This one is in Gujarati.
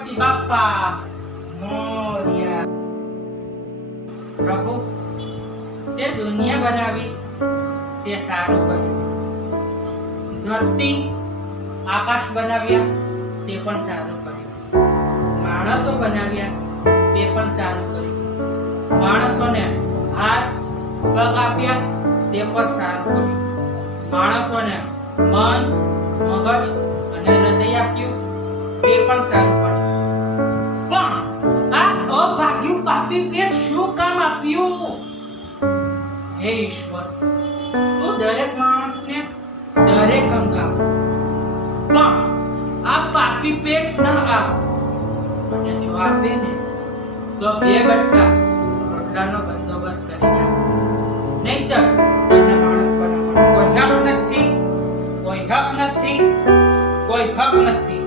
ગણપતિ બાપ્પા મોર્યા. પ્રભુ, તે દુનિયા બનાવી તે સારું કર્યું. ધરતી આકાશ બનાવ્યા તે પણ સારું કર્યું. માણસો બનાવ્યા તે પણ સારું કર્યું. માણસોને હાથ પગ આપ્યા તે પણ સારું કર્યું. માણસોને મન મગજ અને હૃદય આપ્યું તે પણ સારું કર્યું. પણ આ અભાગ્યું પાપી પેટ શું કામ આપ્યું? હે ઈશ્વર, તું દરેક માણસને દરેક અંક આપ, પણ આ પાપી પેટ ન આપ. અને જો આપે ને તો 2 બટકા રોટલાનો બંદોબસ્ત કરી નાખ. નહીંતર તને માણસ બનાવવાનો કોઈ હક નથી, કોઈ હક નથી, કોઈ હક નથી.